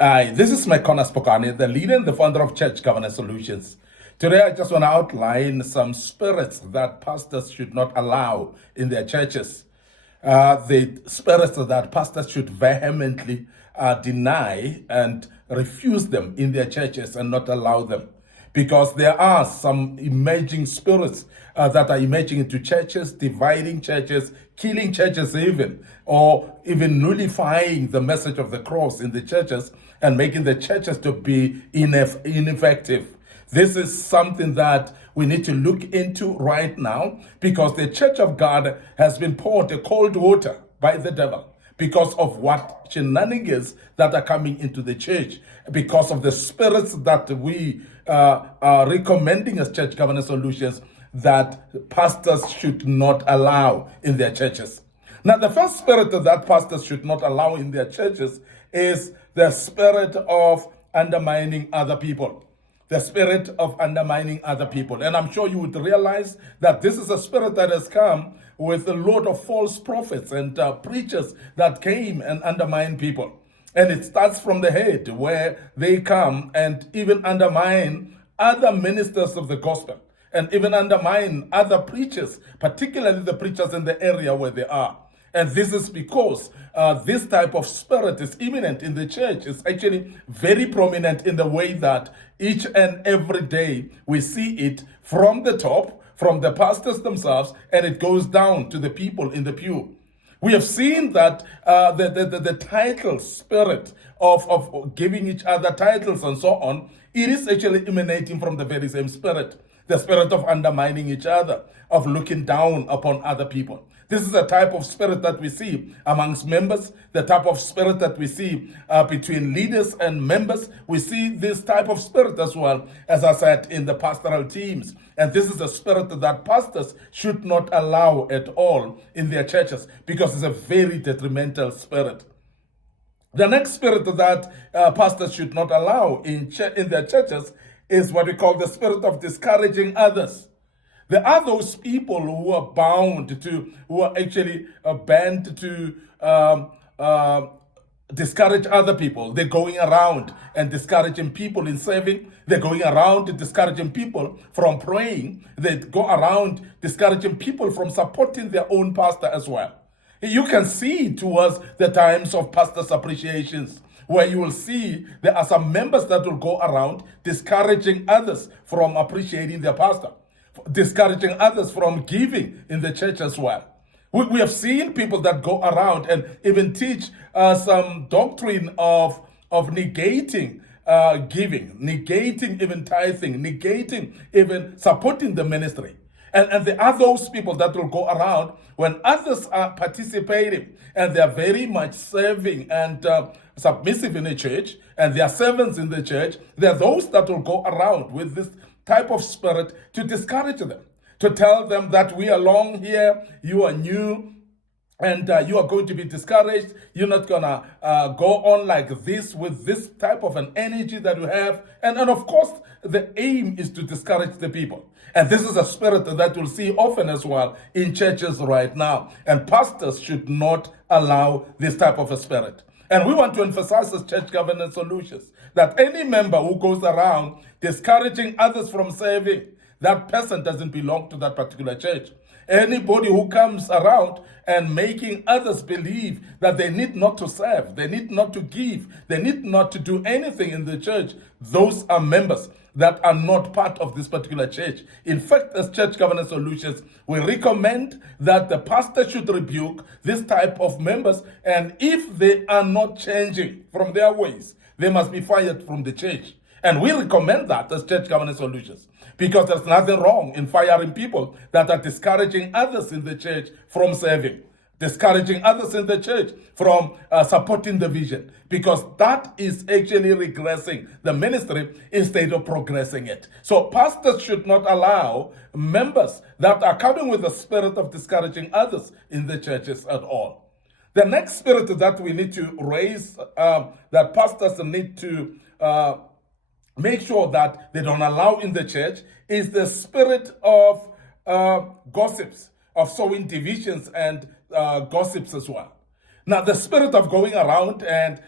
Hi, this is Micornus Phokane, the leader and the founder of Church Governance Solutions. Today, I just want to outline some spirits that pastors should not allow in their churches. The spirits that pastors should vehemently deny and refuse them in their churches and not allow them. Because there are some emerging spirits that are emerging into churches, dividing churches, killing churches even, or even nullifying the message of the cross in the churches and making the churches to be ineffective. This is something that we need to look into right now because the church of God has been poured a cold water by the devil because of what shenanigans that are coming into the church, because of the spirits that we are recommending as Church Governance Solutions that pastors should not allow in their churches. Now, the first spirit that pastors should not allow in their churches is the spirit of undermining other people. The spirit of undermining other people. And I'm sure you would realize that this is a spirit that has come with a lot of false prophets and preachers that came and undermine people. And it starts from the head where they come and even undermine other ministers of the gospel and even undermine other preachers, particularly the preachers in the area where they are. And this is because this type of spirit is imminent in the church. It's actually very prominent in the way that each and every day we see it from the top, from the pastors themselves, and it goes down to the people in the pew. We have seen that the title spirit of giving each other titles and so on, it is actually emanating from the very same spirit. The spirit of undermining each other, of looking down upon other people. This is the type of spirit that we see amongst members, the type of spirit that we see between leaders and members. We see this type of spirit as well, as I said, in the pastoral teams. And this is a spirit that pastors should not allow at all in their churches because it's a very detrimental spirit. The next spirit that pastors should not allow in their churches is what we call the spirit of discouraging others. There are those people who are bound to, who are actually banned to discourage other people. They're going around and discouraging people in serving. They're going around discouraging people from praying. They go around discouraging people from supporting their own pastor as well. You can see towards the times of pastors' appreciations, where you will see there are some members that will go around discouraging others from appreciating their pastor, discouraging others from giving in the church as well. We have seen people that go around and even teach some doctrine of negating giving, negating even tithing, negating even supporting the ministry. And there are those people that will go around when others are participating and they are very much serving and submissive in the church, and they are servants in the church. There are those that will go around with this type of spirit to discourage them, to tell them that we are long here, you are new, and you are going to be discouraged. You're not going to go on like this with this type of an energy that you have. And of course, the aim is to discourage the people. And this is a spirit that you'll see often as well in churches right now. And pastors should not allow this type of a spirit. And we want to emphasize as Church Governance Solutions that any member who goes around discouraging others from serving, that person doesn't belong to that particular church. Anybody who comes around and making others believe that they need not to serve, they need not to give, they need not to do anything in the church, those are members that are not part of this particular church. In fact, as Church Governance Solutions, we recommend that the pastor should rebuke this type of members, and if they are not changing from their ways, they must be fired from the church. And we recommend that as Church Governance Solutions because there's nothing wrong in firing people that are discouraging others in the church from serving, discouraging others in the church from supporting the vision, because that is actually regressing the ministry instead of progressing it. So pastors should not allow members that are coming with the spirit of discouraging others in the churches at all. The next spirit that we need to raise, that pastors need to make sure that they don't allow in the church, is the spirit of gossips, of sowing divisions and gossips as well. Now, the spirit of going around and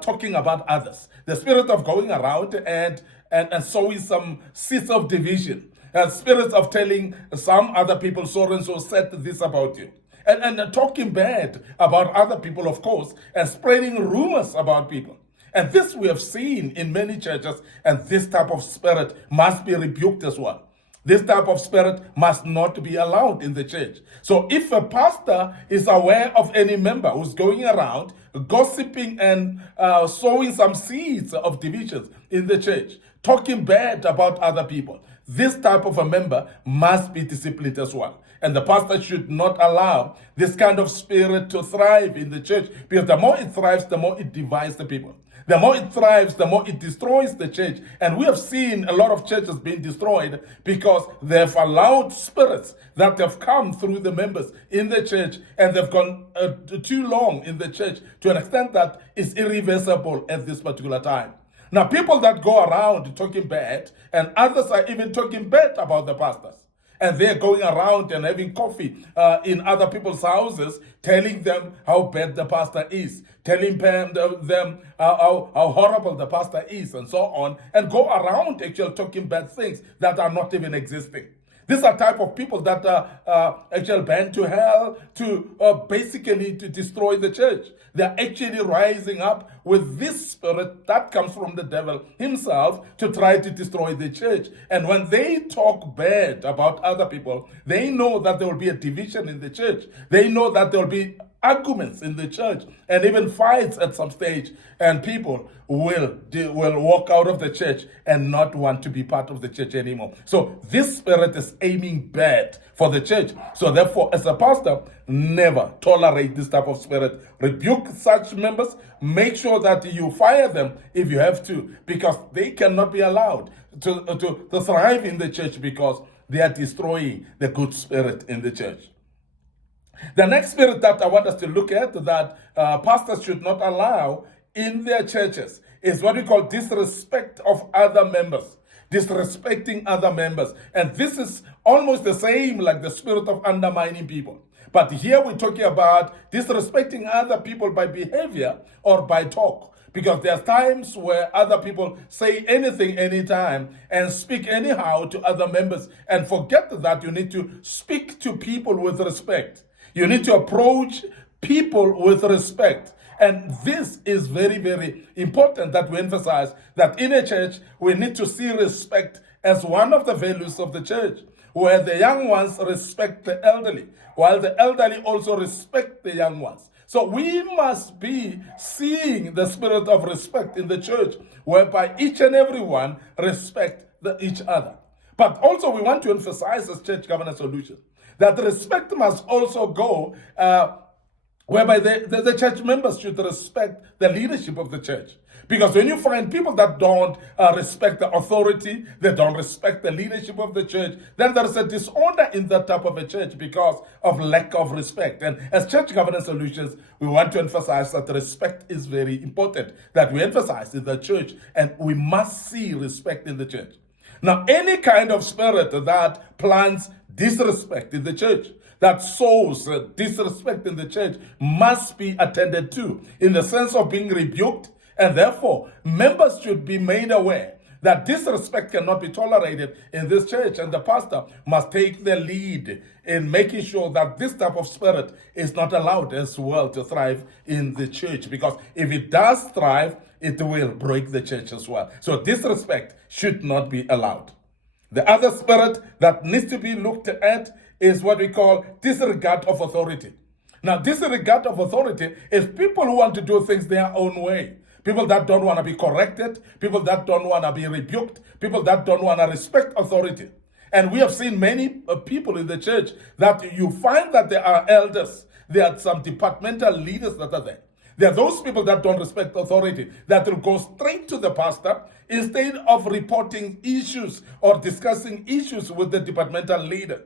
talking about others, the spirit of going around and sowing some seeds of division, and spirits of telling some other people, so and so said this about you. And talking bad about other people, of course, and spreading rumors about people. And this we have seen in many churches, and this type of spirit must be rebuked as well. This type of spirit must not be allowed in the church. So if a pastor is aware of any member who's going around gossiping and sowing some seeds of divisions in the church, talking bad about other people, this type of a member must be disciplined as well. And the pastor should not allow this kind of spirit to thrive in the church, because the more it thrives, the more it divides the people. The more it thrives, the more it destroys the church. And we have seen a lot of churches being destroyed because they've allowed spirits that have come through the members in the church, and they've gone too long in the church to an extent that is irreversible at this particular time. Now, people that go around talking bad, and others are even talking bad about the pastors, and they're going around and having coffee in other people's houses, telling them how bad the pastor is, telling them how horrible the pastor is, and so on, and go around actually talking bad things that are not even existing. These are type of people that are actually bent to hell to basically to destroy the church. They're actually rising up with this spirit that comes from the devil himself to try to destroy the church. And when they talk bad about other people, they know that there will be a division in the church. They know that there will be arguments in the church and even fights at some stage, and people will walk out of the church and not want to be part of the church anymore. So this spirit is aiming bad for the church. So therefore, as a pastor, never tolerate this type of spirit. Rebuke such members. Make sure that you fire them if you have to, because they cannot be allowed to thrive in the church, because they are destroying the good spirit in the church. The next spirit that I want us to look at that pastors should not allow in their churches is what we call disrespect of other members. Disrespecting other members. And this is almost the same like the spirit of undermining people. But here we're talking about disrespecting other people by behavior or by talk. Because there's times where other people say anything, anytime, and speak anyhow to other members, and forget that you need to speak to people with respect. You need to approach people with respect. And this is very, very important that we emphasize that in a church, we need to see respect as one of the values of the church, where the young ones respect the elderly, while the elderly also respect the young ones. So we must be seeing the spirit of respect in the church, whereby each and every one respect each other. But also we want to emphasize as Church Governance Solutions that respect must also go whereby the church members should respect the leadership of the church. Because when you find people that don't respect the authority, they don't respect the leadership of the church, then there's a disorder in that type of a church because of lack of respect. And as Church Governance Solutions, we want to emphasize that respect is very important, that we emphasize in the church, and we must see respect in the church. Now, any kind of spirit that plants disrespect in the church, that sows disrespect in the church, must be attended to in the sense of being rebuked, and therefore members should be made aware that disrespect cannot be tolerated in this church, and the pastor must take the lead in making sure that this type of spirit is not allowed as well to thrive in the church, because if it does thrive, it will break the church as well. So disrespect should not be allowed. The other spirit that needs to be looked at is what we call disregard of authority. Now, disregard of authority is people who want to do things their own way. People that don't want to be corrected, people that don't want to be rebuked, people that don't want to respect authority. And we have seen many people in the church that you find that there are elders, there are some departmental leaders that are there. There are those people that don't respect authority, that will go straight to the pastor instead of reporting issues or discussing issues with the departmental leader.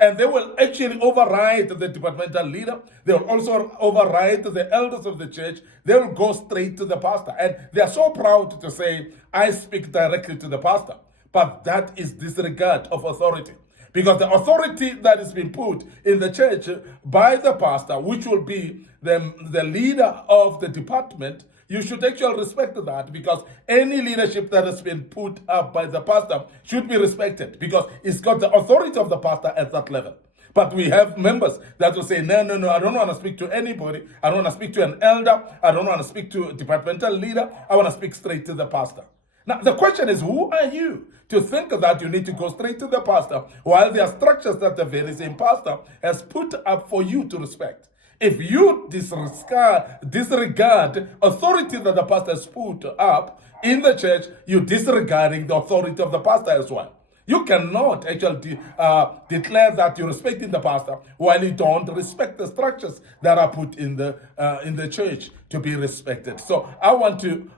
And they will actually override the departmental leader. They will also override the elders of the church. They will go straight to the pastor. And they are so proud to say, I speak directly to the pastor. But that is disregard of authority. Because the authority that is being put in the church by the pastor, which will be the leader of the department, you should actually respect that, because any leadership that has been put up by the pastor should be respected, because it's got the authority of the pastor at that level. But we have members that will say, no, I don't want to speak to anybody. I don't want to speak to an elder. I don't want to speak to a departmental leader. I want to speak straight to the pastor. Now, the question is, who are you to think that you need to go straight to the pastor, while there are structures that the very same pastor has put up for you to respect? If you disregard authority that the pastor has put up in the church, you're disregarding the authority of the pastor as well. You cannot actually declare that you're respecting the pastor while you don't respect the structures that are put in the church to be respected. So I want to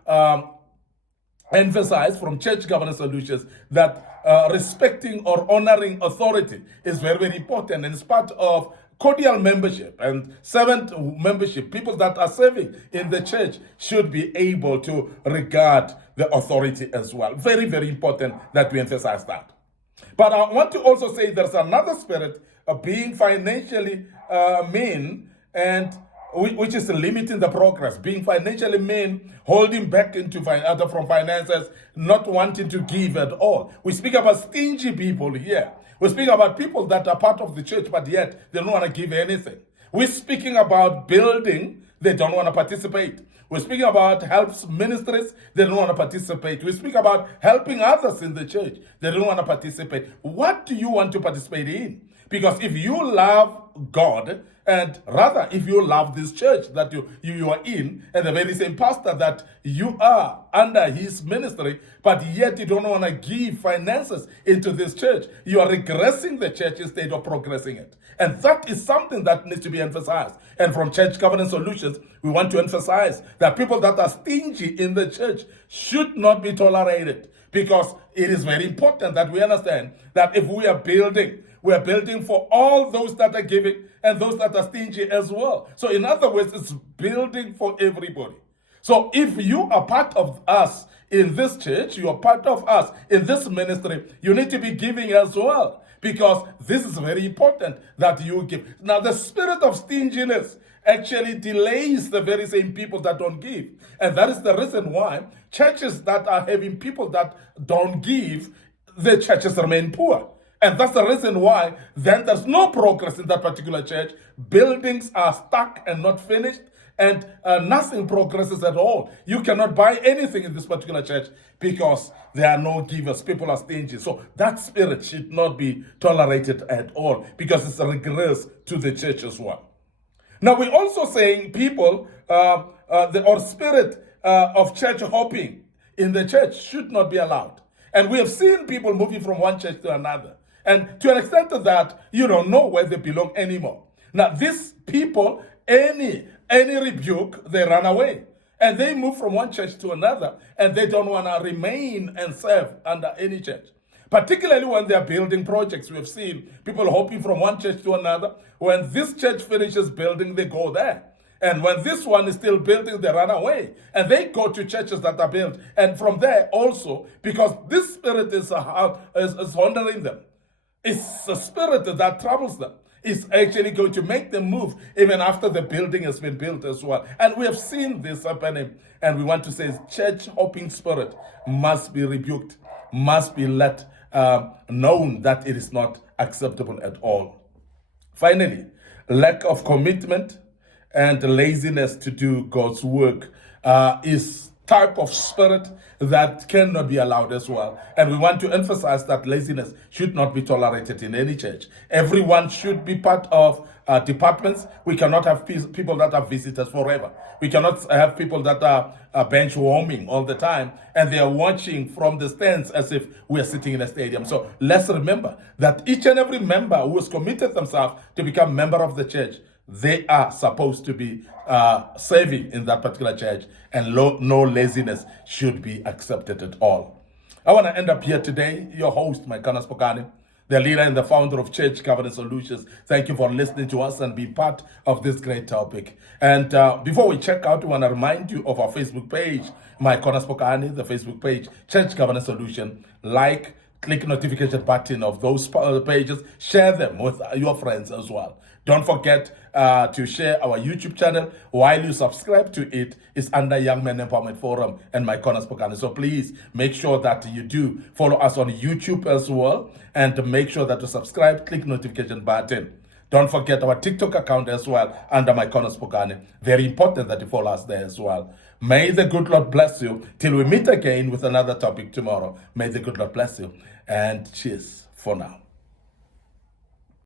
emphasize from Church Governance Solutions that respecting or honoring authority is very, very important, and it's part of cordial membership and servant membership. People that are serving in the church should be able to regard the authority as well. Very, very important that we emphasize that. But I want to also say there's another spirit of being financially mean, and which is limiting the progress. Being financially mean, holding back from finances, not wanting to give at all. We speak about stingy people here. We speak about people that are part of the church, but yet they don't want to give anything. We're speaking about building, they don't want to participate. We're speaking about helps ministries, they don't want to participate. We speak about helping others in the church, they don't want to participate. What do you want to participate in? Because if you love God, and rather if you love this church that you are in, and the very same pastor that you are under his ministry, but yet you don't want to give finances into this church, you are regressing the church instead of progressing it. And that is something that needs to be emphasized. And from Church Governance Solutions, we want to emphasize that people that are stingy in the church should not be tolerated, because it is very important that we understand that if we are building for all those that are giving and those that are stingy as well. So in other words, it's building for everybody. So if you are part of us in this church, you are part of us in this ministry, you need to be giving as well, because this is very important that you give. Now, the spirit of stinginess actually delays the very same people that don't give. And that is the reason why churches that are having people that don't give, the churches remain poor. And that's the reason why then there's no progress in that particular church. Buildings are stuck and not finished, and nothing progresses at all. You cannot buy anything in this particular church because there are no givers. People are stingy. So that spirit should not be tolerated at all, because it's a regress to the church as well. Now, we're also saying people, or spirit of church hopping in the church should not be allowed. And we have seen people moving from one church to another. And to an extent of that, you don't know where they belong anymore. Now, these people, any rebuke, they run away. And they move from one church to another, and they don't want to remain and serve under any church. Particularly when they are building projects. We have seen people hopping from one church to another. When this church finishes building, they go there. And when this one is still building, they run away. And they go to churches that are built. And from there also, because this spirit is hindering them. It's a spirit that troubles them. It's actually going to make them move even after the building has been built as well. And we have seen this happening. And we want to say church hopping spirit must be rebuked, must be let known that it is not acceptable at all. Finally, lack of commitment and laziness to do God's work is type of spirit that cannot be allowed as well. And we want to emphasize that laziness should not be tolerated in any church. Everyone should be part of departments. We cannot have people that are visitors forever. We cannot have people that are bench warming all the time, and they are watching from the stands as if we are sitting in a stadium. So let's remember that each and every member who has committed themselves to become a member of the church, they are supposed to be serving in that particular church, and no laziness should be accepted at all. I want to end up here today. Your host, Micornus Phokane, the leader and the founder of Church Governance Solutions. Thank you for listening to us and be part of this great topic. And before we check out, we want to remind you of our Facebook page, Micornus Phokane, the Facebook page, Church Governance Solution. Like, click notification button of those pages, share them with your friends as well. Don't forget to share our YouTube channel. While you subscribe to it, it's under Young Men Empowerment Forum and Micornus Phokane. So please make sure that you do follow us on YouTube as well, and make sure that you subscribe, click notification button. Don't forget our TikTok account as well under Micornus Phokane. Very important that you follow us there as well. May the good Lord bless you till we meet again with another topic tomorrow. May the good Lord bless you, and cheers for now.